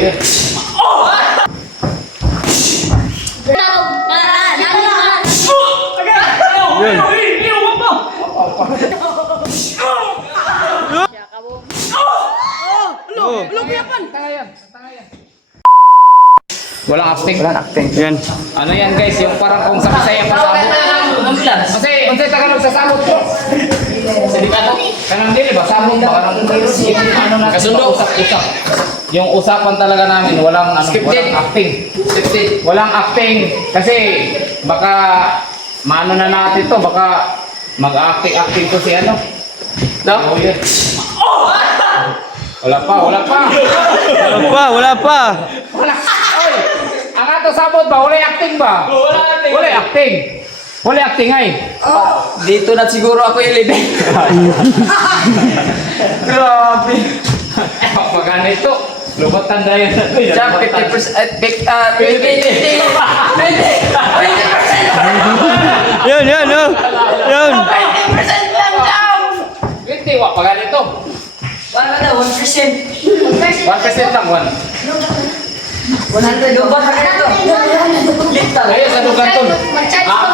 yun. Walang acting. Walang acting. Yan. Ano yan guys, yung parang kung sa Bisaya pasabot. Kasi Tagalog sa sabot ko. Sindikato. Kanang dili ba? Sabot ba? Parang ano na kasundo. Usap. Yung usapan talaga namin, walang ano, walang acting. Scripted. Walang acting. Kasi baka maano na natin to, baka mag-acting to si ano. No? Wala pa. Wala pa. Wala. Oy, ang ato sabot ba? Wala acting ba? Wala acting. Wala acting ay. Dito na siguro ako ilibig. Grabe. Pag ganito, lubatan na yun. Jump 50%. 20%. Yun. 20% lang daw. 20, wak, pag ganito. Paano na? 1%. 1% lang, 1. 100. Dubat pa ganito. Little. Ayaw sa dugan to.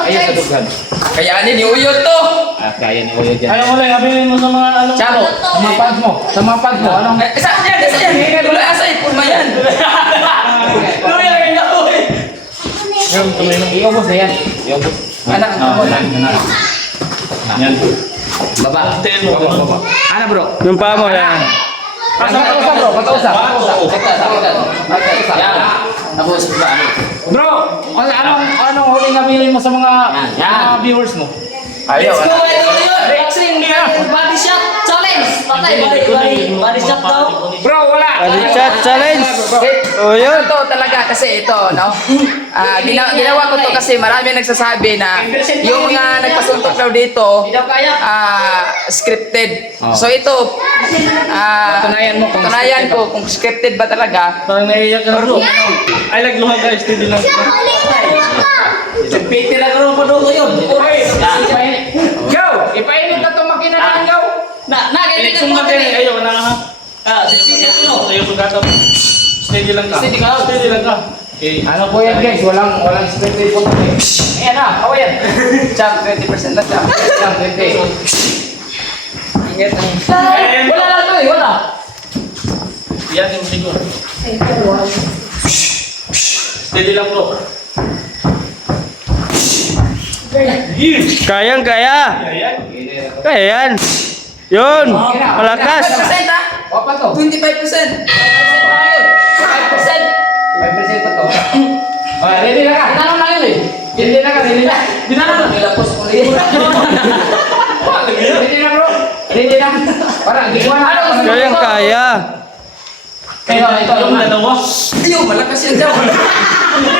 Ayaw sa dugan. Kaya ni Uyot to. Kaya ni Uyo dyan. Ano mo lang, sabihin mo sa mga ano. Charo, sa mga pads mo. Sa mga pads mo, anong... Isa yan. Wala asay. Pulma yan. Yung iubos na yan. Iubos. Anak, Yan. Baba. Baba. Ano bro? Yung paa mo, yan. Patausap bro, patausap. Tapos, Bro, anong huling nabilin mo sa mga viewers mo? ayaw. Let's go, Boxing, body shot challenge. Patay, body shot daw. Bro, wala. Body shot challenge. Oh, yun. Ito talaga kasi ito, no? Ginawa ko to kasi marami nagsasabi na yung mga nagpasuntok daw dito, scripted. So ito, patunayan ko kung scripted ba talaga. Parang naiiyak ka na bro. Ay, nagluha guys. Hindi lang. Piti lang rin pa doon yun. Go! Ipainit na itong makina na go! Ganyan Election na din. Ayaw na ha. Ayaw sugatap. Steady lang ka. Steady lang ka. Ano po yan guys? Walang scripted po. Ayan na, ako yan. Jump 20% na jump. Jump, 20. Ingat ang... Wala lang to eh, wala. Yan yung siguro. Steady lang bro. Kaya. Kaya yan. Yun. Malakas. 5% ha? Wapa to. 25%. 5%. 5% pa to. Oh, ready na ka. Tanong na yun eh. Ready na ka, ready na. Binanong na. Nilapos ko rin. Ready na bro. Ready na. Parang, di ko na. Kaya. Kaya ito yung dalawa. Ayaw, malakas yan daw.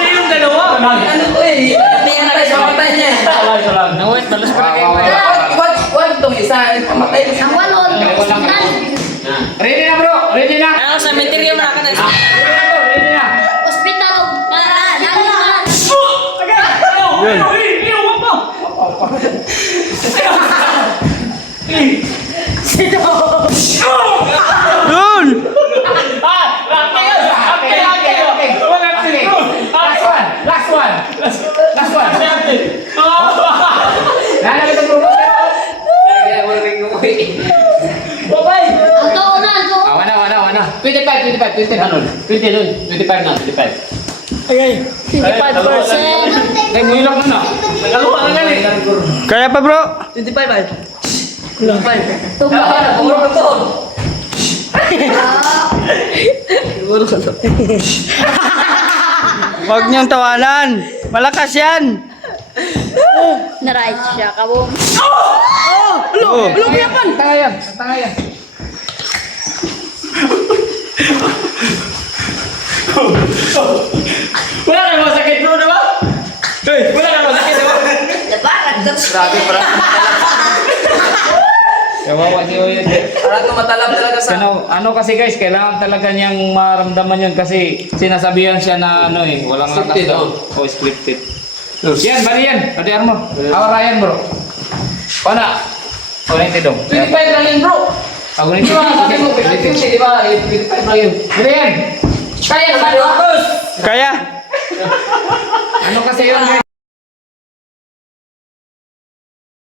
Yung dalawa. Ano ko eh. Tingnan na sa matay niya. Ito lang. Nawait, balas pa na kayo. Wag tong isa. Pamatay. Ready na bro. Ready na. Ano sa material na ka na. Ready na bro. Ready na. Yun. Yun. Last one. Nana kita bro. Wana. 25 na. 25. Ay, mulak na na. Nagaluwa na nga eh. Kaya pa bro. 25 ay. Puro ko to. Huwag niyong tawanan. Malakas yan. Na-right siya, kabong. Oh. Tanga yan. Wala na masakit bro, diba? Wala na masakit, diba? Grabe, parang Kawawa si Oyo. parang tumatalab talaga sa... Ano kasi guys, kailangan talaga niyang maramdaman yun kasi sinasabihan siya na ano eh, walang Scripted, lakas daw. Scripted. Yan, bali yan. Pati Armo. Ryan bro. Pana. Kuniti dong. 25 lang yun bro. Kuniti. Di ba sabi mo 50, di ba? 25 lang yun. Bali yan. Kaya kasi yun.